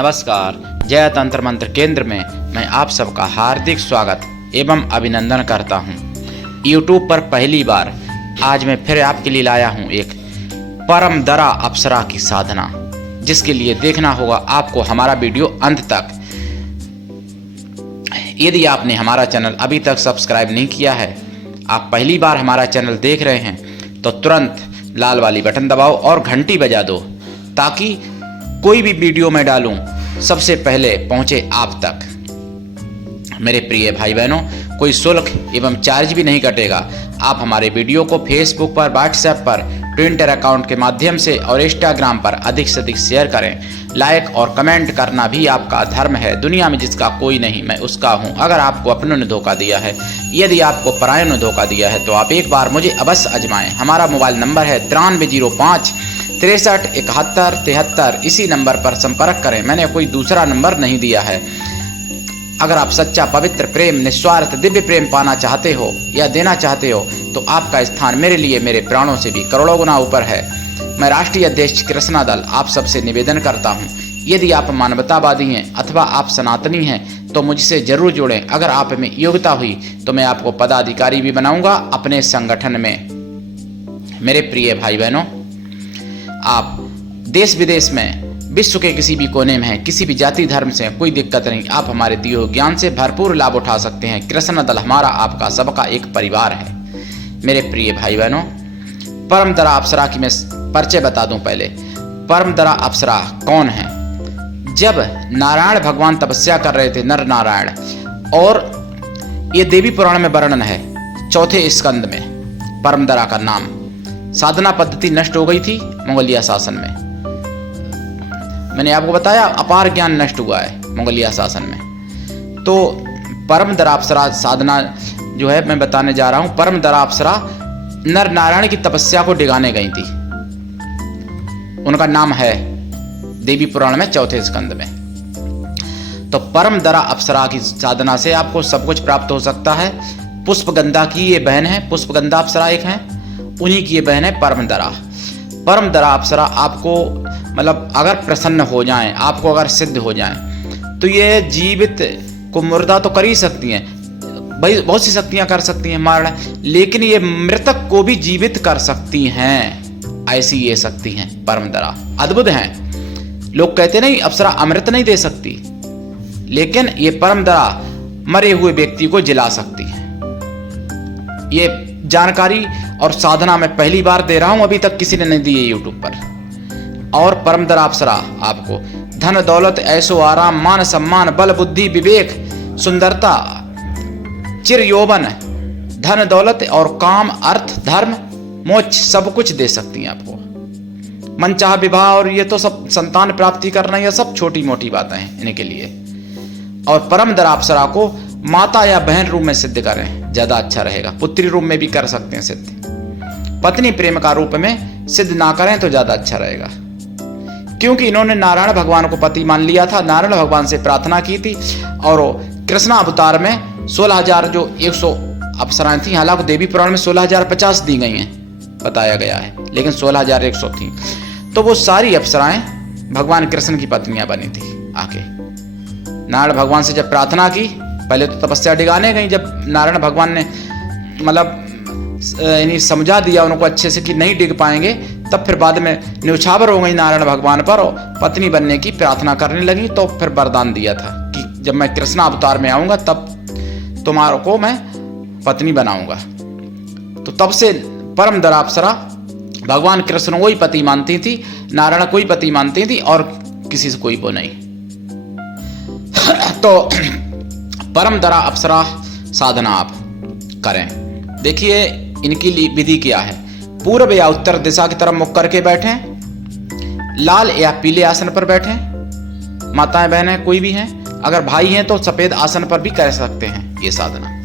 नमस्कार। जय तंत्र मंत्र केंद्र में मैं आप सबका हार्दिक स्वागत एवं अभिनंदन करता हूं। YouTube पर पहली बार आज मैं फिर आपके लिए लाया हूं एक परम दरा अप्सरा की साधना, जिसके लिए देखना होगा आपको हमारा वीडियो अंत तक। यदि आपने हमारा चैनल अभी तक सब्सक्राइब नहीं किया है, आप पहली बार हमारा चैनल देख रहे हैं, तो तुरंत लाल वाली बटन दबाओ और घंटी बजा दो, ताकि कोई भी वीडियो मैं डालूं सबसे पहले पहुंचे आप तक। मेरे प्रिय भाई बहनों, कोई शुल्क एवं चार्ज भी नहीं कटेगा। आप हमारे वीडियो को फेसबुक पर, व्हाट्सएप पर, ट्विटर अकाउंट के माध्यम से और इंस्टाग्राम पर अधिक से अधिक शेयर करें। लाइक और कमेंट करना भी आपका धर्म है। दुनिया में जिसका कोई नहीं, मैं उसका हूं। अगर आपको अपनों ने धोखा दिया है, यदि आपको परायों ने धोखा दिया है, तो आप एक बार मुझे अवश्य आजमाएं। हमारा मोबाइल नंबर है 9305 63 71 73। इसी नंबर पर संपर्क करें। मैंने कोई दूसरा नंबर नहीं दिया है। अगर आप सच्चा, पवित्र प्रेम, निस्वार्थ, दिव्य प्रेम पाना चाहते हो या देना चाहते हो, तो आपका स्थान मेरे लिए मेरे प्राणों से भी करोड़ों गुना ऊपर है। मैं राष्ट्रीय अध्यक्ष कृष्णा दल आप सबसे निवेदन करता हूं, यदि आप मानवतावादी हैं अथवा आप सनातनी हैं, तो मुझसे जरूर जुड़ें। अगर आप में योग्यता हुई तो मैं आपको पदाधिकारी भी बनाऊंगा अपने संगठन में। मेरे प्रिय भाई बहनों, आप देश विदेश में, विश्व के किसी भी कोने में हैं, किसी भी जाति धर्म से, कोई दिक्कत नहीं। आप हमारे दिए हुए ज्ञान से भरपूर लाभ उठा सकते हैं। कृष्ण दल हमारा, आपका, सबका एक परिवार है। मेरे प्रिय भाई बहनों, परम दरा अप्सरा की मैं परिचय बता दूं। पहले परम दरा अप्सरा कौन है? जब नारायण भगवान तपस्या कर रहे थे, नर नारायण, और ये देवी पुराण में वर्णन है 4 स्कंद में। परम दरा का नाम, साधना पद्धति नष्ट हो गई थी मुगलिया शासन में। मैंने आपको बताया अपार ज्ञान नष्ट हुआ है मुगलिया शासन में। तो परम दरा अप्सरा साधना जो है मैं बताने जा रहा हूं। परम दरा अप्सरा नर नारायण की तपस्या को डिगाने गई थी। उनका नाम है देवी पुराण में 4 स्कंद में। तो परम दरा अप्सरा की साधना से आपको सब कुछ प्राप्त हो सकता है। पुष्पगंधा की ये बहन है, पुष्पगंधा अप्सरा एक है, उन्हीं की ये बहन है परम दरा। परम दरा अप्सरा आपको मतलब अगर प्रसन्न हो जाएं, आपको अगर सिद्ध हो जाएं, तो ये जीवित को मुर्दा तो कर ही सकती हैं, भाई बहुत सी शक्तियां कर सकती हैं मारना, लेकिन ये मृतक को भी जीवित कर सकती हैं। ऐसी ये शक्ति हैं परम दरा, अद्भुत हैं। लोग कहते नहीं अप्सरा अमृत नहीं दे सकती, लेकिन ये परम दरा मरे हुए व्यक्ति को जिला सकती है। ये जानकारी और साधना मैं पहली बार दे रहा हूं, अभी तक किसी ने नहीं दी है यूट्यूब पर। और परम दरा अप्सरा आपको धन दौलत, ऐशो आराम, मान सम्मान, बल बुद्धि विवेक, सुंदरता, चिर यौवन, धन दौलत और काम, अर्थ, धर्म, मोक्ष सब कुछ दे सकती हैं आपको। मनचाहा विवाह और ये तो सब संतान प्राप्ति करना, ये सब छोटी मोटी बातें हैं इनके लिए। और परम दरा अप्सरा को माता या बहन रूप में सिद्ध करें, ज्यादा अच्छा रहेगा। पुत्री रूप में भी कर सकते हैं सिद्ध, पत्नी प्रेम का रूप में सिद्ध ना करें तो ज्यादा अच्छा रहेगा, क्योंकि इन्होंने नारायण भगवान को पति मान लिया था, नारायण भगवान से प्रार्थना की थी। और कृष्णा अवतार में 16,000 जो 100 अप्सराएं थी, हालांकि देवी पुराण में 16,050 दी गई हैं बताया गया है, लेकिन 16,100 थी। तो वो सारी अप्सराएं भगवान कृष्ण की पत्नियां बनी थी। आके नारायण भगवान से जब प्रार्थना की, पहले तो तपस्या डिगाने गई, जब नारायण भगवान ने मतलब यानी समझा दिया उनको अच्छे से कि नहीं डिग पाएंगे, तब फिर बाद में न्यौछावर हो गई नारायण भगवान पर और पत्नी बनने की प्रार्थना करने लगी। तो फिर वरदान दिया था कि जब मैं कृष्णा अवतार में आऊंगा तब तुम्हारे को मैं पत्नी बनाऊंगा। तो तब से परम दरा अप्सरा भगवान कृष्ण को ही पति मानती थी, नारायण को ही पति मानती थी, और किसी से कोई वो नहीं। तो परम दरा अप्सरा साधना आप करें। देखिए इनकी विधि क्या है। पूर्व या उत्तर दिशा की तरफ मुख करके बैठें, लाल या पीले आसन पर बैठें। माताएं बहनें कोई भी हैं, अगर भाई हैं तो सफेद आसन पर भी कर सकते हैं ये साधना।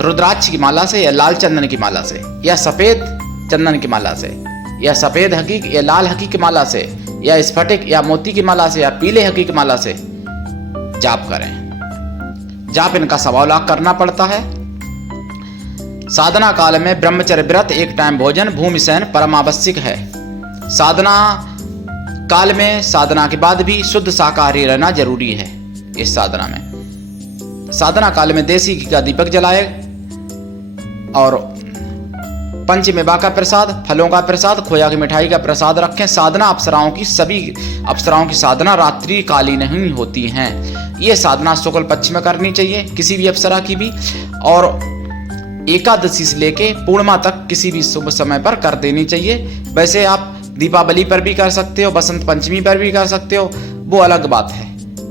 रुद्राक्ष की माला से या लाल चंदन की माला से या सफेद चंदन की माला से या सफेद हकीक या लाल हकीक की माला से या स्फटिक या मोती की माला से या पीले हकीक की माला से जाप करें। जाप इनका 1.25 लाख करना पड़ता है। साधना काल में ब्रह्मचर्य व्रत, एक टाइम भोजन, भूमि शयन परम आवश्यक है। साधना काल में साधना के बाद भी शुद्ध शाकाहारी रहना जरूरी है। इस साधना में, साधना काल में देसी घी का दीपक जलाए और पंचमेवा का प्रसाद, फलों का प्रसाद, खोया की मिठाई का प्रसाद रखें। साधना अप्सराओं की, सभी अप्सराओं की साधना रात्रि कालीन ही होती हैं। ये साधना शुक्ल पक्ष में करनी चाहिए किसी भी अप्सरा की भी, और एकादशी से लेके पूर्णिमा तक किसी भी शुभ समय पर कर देनी चाहिए। वैसे आप दीपावली पर भी कर सकते हो, बसंत पंचमी पर भी कर सकते हो, वो अलग बात है,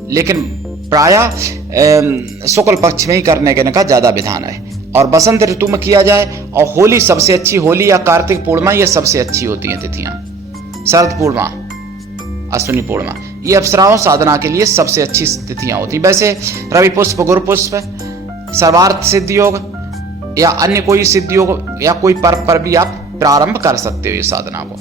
लेकिन प्रायः शुक्ल पक्ष में ही करने के का ज्यादा विधान है। और बसंत ऋतु में किया जाए, और होली सबसे अच्छी, होली या कार्तिक पूर्णिमा ये सबसे अच्छी होती हैं तिथियां। शरद पूर्णिमा, अश्विनी पूर्णिमा, ये अप्सराओं साधना के लिए सबसे अच्छी तिथियां होती हैं। वैसे रवि पुष्प, गुरु पुष्प, सर्वार्थ सिद्धि योग या अन्य कोई सिद्धि योग या कोई पर्व पर भी आप प्रारंभ कर सकते हो ये साधना को।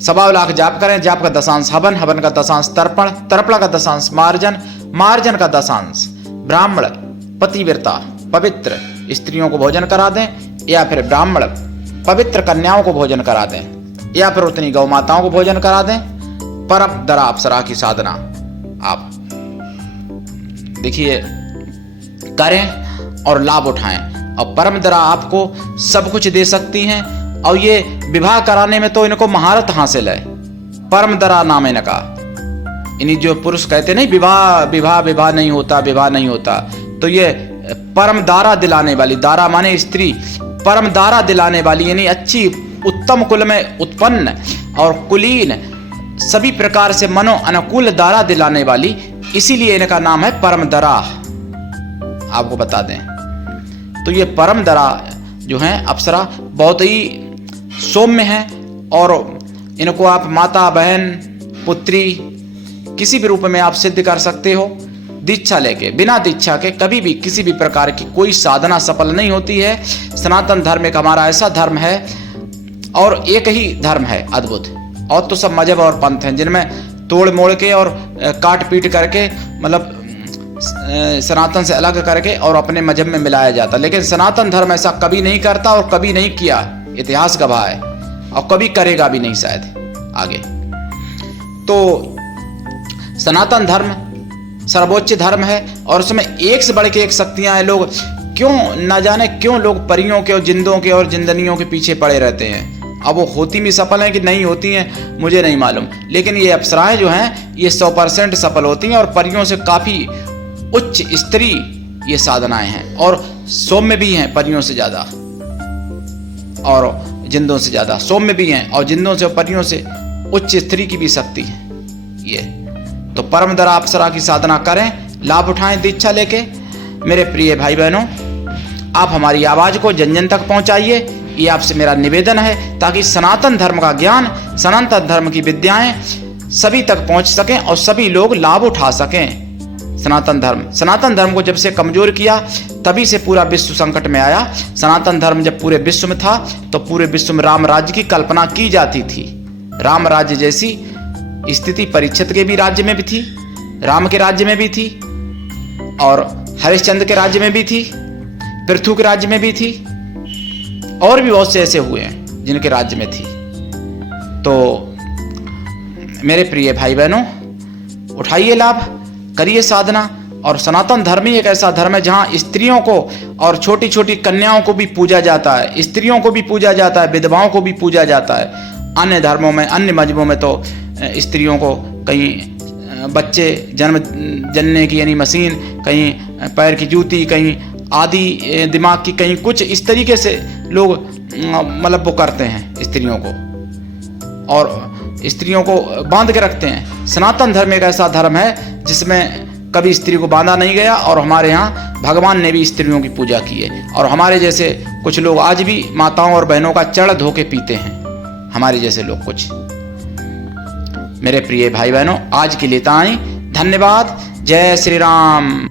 1.25 लाख जाप करें। जाप का दशांश हवन, हवन का दशांश तर्पण, तर्पण का दशांश मार्जन, मार्जन का दशांश ब्राह्मण पतिव्रता पवित्र स्त्रियों को भोजन करा दें, या फिर ब्राह्मण पवित्र कन्याओं को भोजन करा दें, या फिर उतनी गौ माताओं को भोजन करा दें। परम दरा अप्सरा की साधना आप देखिए करें और लाभ उठाएं। और परम दरा आपको सब कुछ दे सकती हैं, और ये विवाह कराने में तो इनको महारत हासिल है। परम दरा नाम है इनका। इन्हीं जो पुरुष कहते नहीं विवाह विवाह विवाह नहीं होता, विवाह नहीं होता, तो ये परम दारा दिलाने वाली, दारा माने स्त्री, परम दारा दिलाने वाली यानी अच्छी उत्तम कुल में उत्पन्न और कुलीन सभी प्रकार से मनो अनुकूल दारा दिलाने वाली, इसीलिए इनका नाम है परम दरा। आपको बता दें तो ये परम दरा जो है अप्सरा बहुत ही सौम्य है, और इनको आप माता, बहन, पुत्री किसी भी रूप में आप सिद्ध कर सकते हो दीक्षा लेके। बिना दीक्षा के कभी भी किसी भी प्रकार की कोई साधना सफल नहीं होती है। सनातन धर्म एक हमारा ऐसा धर्म है, और एक ही धर्म है अद्भुत, और तो सब मजहब और पंथ हैं जिनमें तोड़ मोड़ के और काट पीट करके, मतलब सनातन से अलग करके और अपने मजहब में मिलाया जाता। लेकिन सनातन धर्म ऐसा कभी नहीं करता और कभी नहीं किया, इतिहास गवाह है, और कभी करेगा भी नहीं शायद आगे। तो सनातन धर्म सर्वोच्च धर्म है, और उसमें एक से बढ़ के एक शक्तियां हैं। लोग क्यों न जाने क्यों लोग परियों के और जिंदों के और जिंदनियों के पीछे पड़े रहते हैं। अब वो होती भी सफल हैं कि नहीं होती हैं मुझे नहीं मालूम, लेकिन ये अप्सराएं जो हैं ये 100% सफल होती हैं, और परियों से काफी उच्च स्त्री ये साधनाएं हैं, और सौम्य भी हैं परियों से ज्यादा और जिंदों से ज्यादा। सौम्य भी हैं और जिंदों से और परियों से उच्च स्त्री की भी शक्ति है ये। तो परम दरा अप्सरा की साधना करें, लाभ उठाएं दीक्षा लेके। मेरे प्रिय भाई बहनों, आप हमारी आवाज को जन जन तक पहुंचाइए, ये आपसे मेरा निवेदन है, ताकि सनातन धर्म का ज्ञान, सनातन धर्म की विद्याएं सभी तक पहुंच सकें और सभी लोग लाभ उठा सकें। सनातन धर्म को जब से कमजोर किया तभी से पूरा विश्व संकट में आया। सनातन धर्म जब पूरे विश्व में था तो पूरे विश्व में राम राज्य की कल्पना की जाती थी। राम राज्य जैसी स्थिति परीक्षित के भी राज्य में भी थी, राम के राज्य में भी थी, और हरिश्चंद्र के राज्य में भी थी, पृथु के राज्य में भी थी, और भी बहुत से ऐसे हुए हैं जिनके राज्य में थी। तो मेरे प्रिय भाई बहनों, उठाइए लाभ, करिए साधना। और सनातन धर्म ही एक ऐसा धर्म है जहां स्त्रियों को और छोटी छोटी कन्याओं को भी पूजा जाता है, स्त्रियों को भी पूजा जाता है, विधवाओं को भी पूजा जाता है। अन्य धर्मों में, अन्य मजहबों में तो स्त्रियों को कहीं बच्चे जनने की यानी मशीन, कहीं पैर की जूती, कहीं आदि दिमाग की, कहीं कुछ इस तरीके से लोग मतलब वो करते हैं स्त्रियों को, और स्त्रियों को बांध के रखते हैं। सनातन धर्म एक ऐसा धर्म है जिसमें कभी स्त्री को बांधा नहीं गया, और हमारे यहाँ भगवान ने भी स्त्रियों की पूजा की है। और हमारे जैसे कुछ लोग आज भी माताओं और बहनों का चढ़ धो के पीते हैं, हमारे जैसे लोग कुछ। मेरे प्रिय भाई बहनों, आज के लिए इतना ही। धन्यवाद। जय श्री राम।